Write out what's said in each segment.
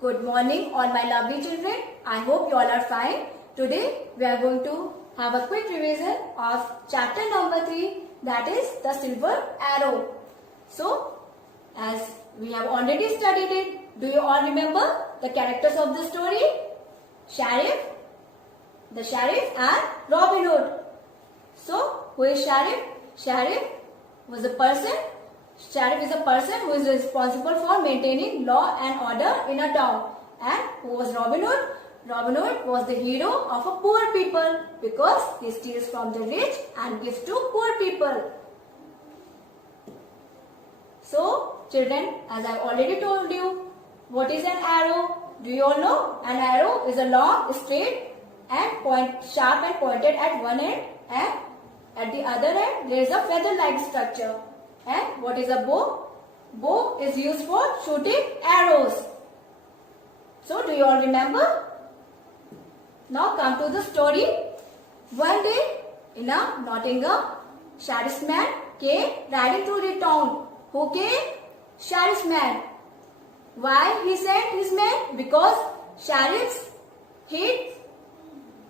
Good morning all my lovely children. I hope you all are fine. Today we are going to have a quick revision of chapter number 3, that is the silver arrow. So as we have already studied it, do you all remember the characters of the story? The Sheriff and Robin Hood. So who is Sheriff? Sheriff is a person who is responsible for maintaining law and order in a town. And who was Robin Hood? Robin Hood was the hero of a poor people because he steals from the rich and gives to poor people. So children, as I have already told you, what is an arrow? Do you all know? An arrow is a long, straight and sharp and pointed at one end, and at the other end there is a feather-like structure. And what is a bow? Bow is used for shooting arrows. So do you all remember? Now come to the story. One day in Nottingham, sheriff's man came riding through the town. Who came? Sheriff's man. Why he sent his men? Because sheriffs hate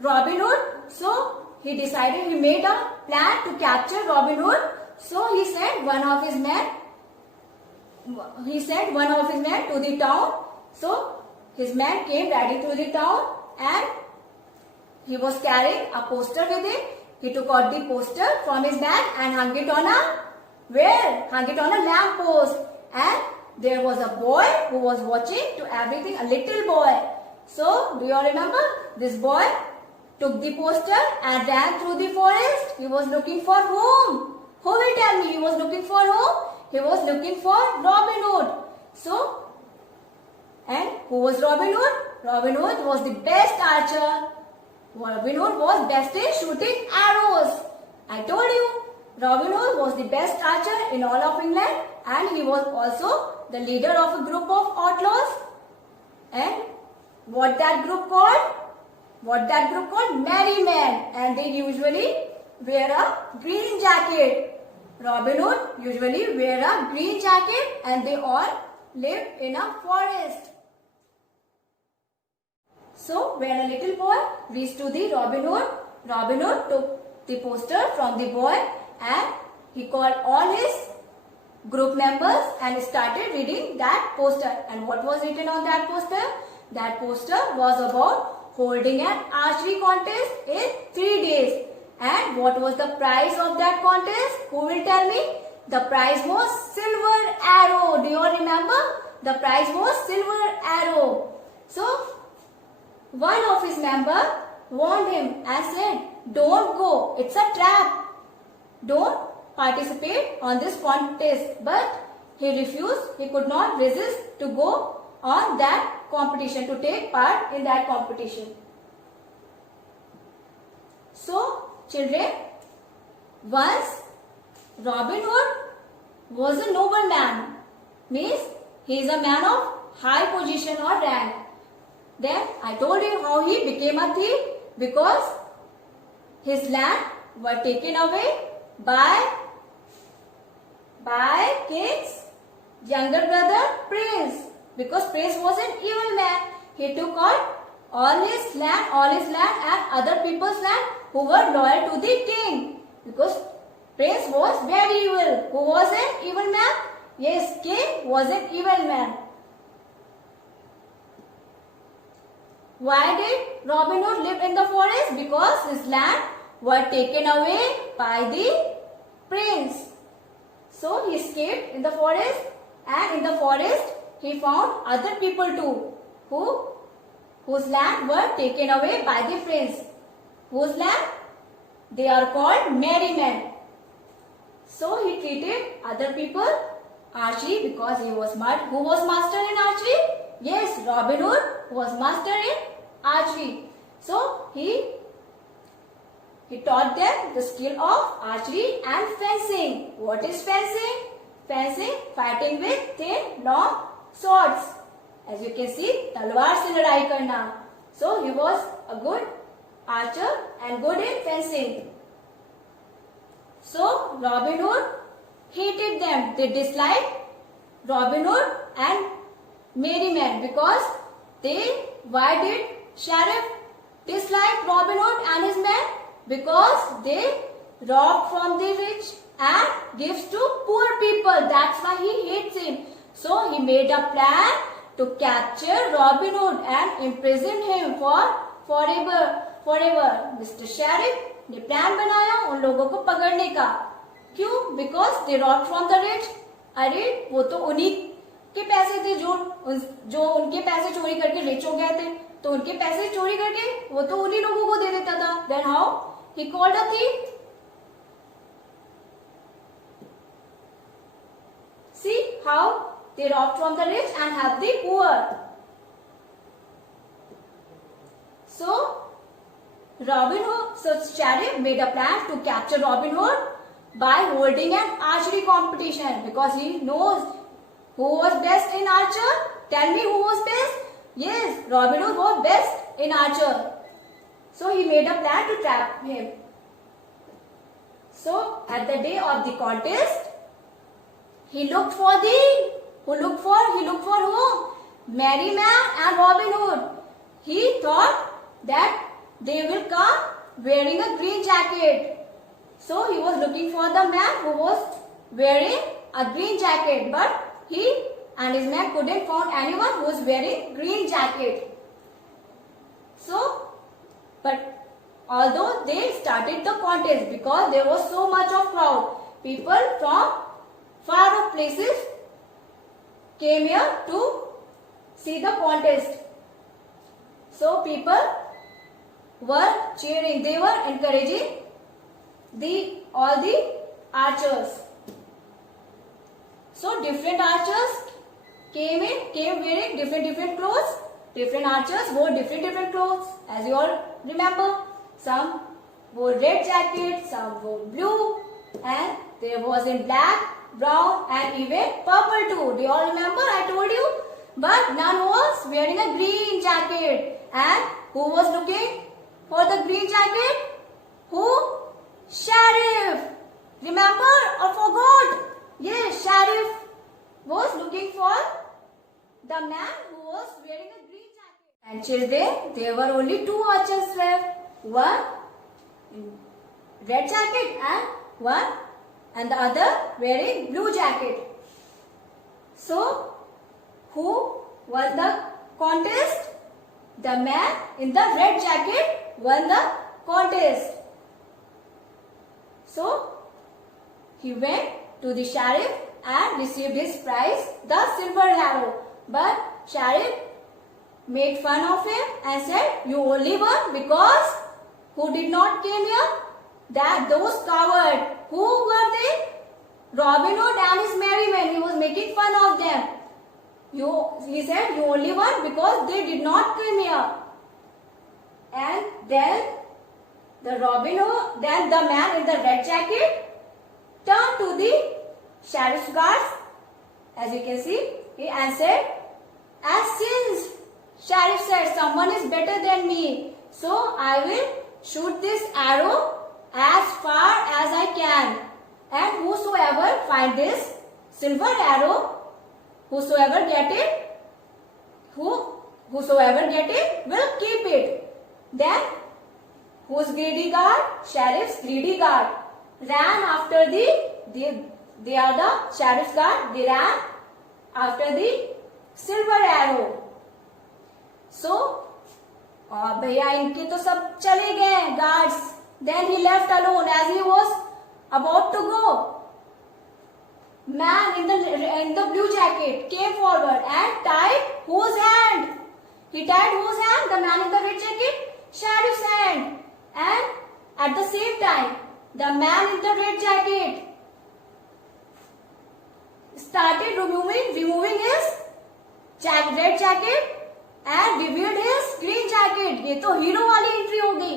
Robin Hood. So he made a plan to capture Robin Hood. So he sent one of his men to the town. So his man came riding through the town and he was carrying a poster with him. He took out the poster from his bag and hung it on a lamp post. And there was a boy who was watching to everything, a little boy. So do you all remember? This boy took the poster and ran through the forest. He was looking for whom? Who will tell me? He was looking for whom? He was looking for Robin Hood. So, and who was Robin Hood? Robin Hood was the best archer. Robin Hood was best in shooting arrows. I told you, Robin Hood was the best archer in all of England, and he was also the leader of a group of outlaws. And what that group called? Merry Men. And they usually wear a green jacket. Robin Hood usually wear a green jacket and they all live in a forest. So when a little boy reached to the Robin Hood took the poster from the boy and he called all his group members and started reading that poster. And what was written on that poster? That poster was about holding an archery contest in 3 days. And what was the prize of that contest? Who will tell me? The prize was silver arrow. Do you all remember? The prize was silver arrow. So, one of his members warned him and said, "Don't go. It's a trap. Don't participate on this contest." But he refused. He could not resist to go on that competition, to take part in that competition. So, children, once Robin Hood was a nobleman, means he is a man of high position or rank. Then I told you how he became a thief, because his land were taken away by king's younger brother Prince, because Prince was an evil man. He took out all his land and other people's land who were loyal to the king, because Prince was very evil. Who was an evil man? Yes, king was an evil man. Why did Robin Hood live in the forest? Because his land were taken away by the prince. So he escaped in the forest, and in the forest he found other people too, whose land were taken away by the prince. Whose land? They are called merry men. So he treated other people archery because he was smart. Who was master in archery? Yes, Robin Hood was master in archery. So he taught them the skill of archery and fencing. What is fencing? Fencing, fighting with thin, long swords. As you can see, talwar se ladai karna. So he was a good archer and good in fencing. So Robin Hood hated them. They disliked Robin Hood and merry men because Why did Sheriff dislike Robin Hood and his men? Because they rob from the rich and gives to poor people. That's why he hates him. So he made a plan to capture Robin Hood and imprison him for forever. Mr. Sheriff ने plan बनाया उन लोगों को पकड़ने का. क्यों? Because they robbed from the rich. अरे वो तो उन्हीं के पैसे थे जो उनके पैसे चोरी करके रिच हो गए थे, तो उनके पैसे चोरी करके वो तो उन्हीं लोगों को दे देता था. Then how he called a thief? See how they robbed from the rich and helped the poor. So Sheriff made a plan to capture Robin Hood by holding an archery competition because he knows who was best in archer. Tell me who was best? Yes, Robin Hood was best in archer. So he made a plan to trap him. So at the day of the contest, he looked for who? Merryman and Robin Hood. He thought that they will come wearing a green jacket. So he was looking for the man who was wearing a green jacket, but he and his men couldn't find anyone who was wearing green jacket. So, but although they started the contest because there was so much of crowd, people from far off places came here to see the contest. So people were cheering, they were encouraging all the archers. So different archers came wearing different clothes. Different archers wore different clothes, as you all remember. Some wore red jackets, some wore blue, and there was in black, brown, and even purple too. Do you all remember? I told you. But none was wearing a green jacket. And who was looking for the green jacket? Who? Sheriff. Remember or forgot? Yes, Sheriff was looking for the man who was wearing a green jacket. And children, there were only two archers left. One in red jacket and the other wearing blue jacket. So, who won the contest? The man in the red jacket won the contest. So, he went to the sheriff and received his prize, the silver arrow. But sheriff made fun of him and said, "You only won because who did not came here? Those cowards. Who were they? Robin Hood and his merry men." He was making fun of them. He said, "You only won because they did not come here." And then the man in the red jacket turned to the sheriff's guards. As you can see, he answered, "As since," sheriff said, "someone is better than me, so I will shoot this arrow as far as I can. And whosoever find this silver arrow, whosoever get it will keep it." Then whose greedy guard? Sheriff's greedy guard ran after they are the sheriff's guard. They ran after the silver arrow. So भैया इनके तो सब चले गए guards. Then he left alone. As he was about to go, man in the blue jacket came forward and tied whose hand? He tied whose hand? The man in the red jacket? Sheriff's hand. And at the same time, the man in the red jacket started removing his red jacket and revealed his green jacket. ये तो hero वाली entry हो गई.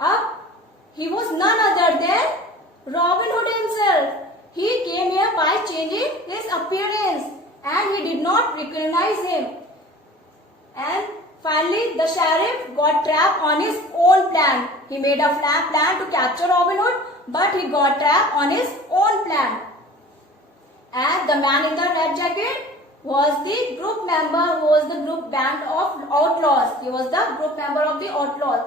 अब he was none other than Robin Hood himself. He came here by changing his appearance and he did not recognize him. And finally, the sheriff got trapped on his own plan. He made a plan to capture Robin Hood, but he got trapped on his own plan. And the man in the red jacket was the group member who was the group band of outlaws. He was the group member of the outlaws.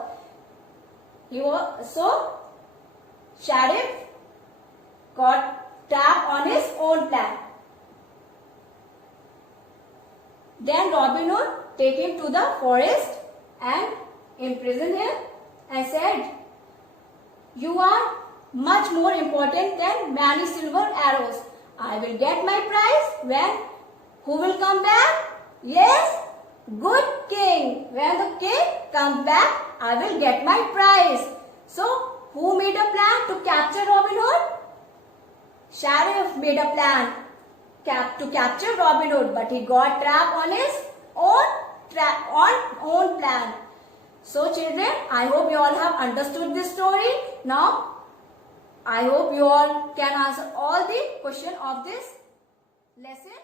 So Sheriff got trapped on his own plan. Then Robin Hood take him to the forest and imprison him and said, "You are much more important than many silver arrows. I will get my prize when who will come back? Yes, good king. When the king comes back, I will get my prize." So, who made a plan to capture Robin Hood? Sheriff made a plan to capture Robin Hood, but he got trapped on his own plan. So, children, I hope you all have understood this story. Now, I hope you all can answer all the questions of this lesson.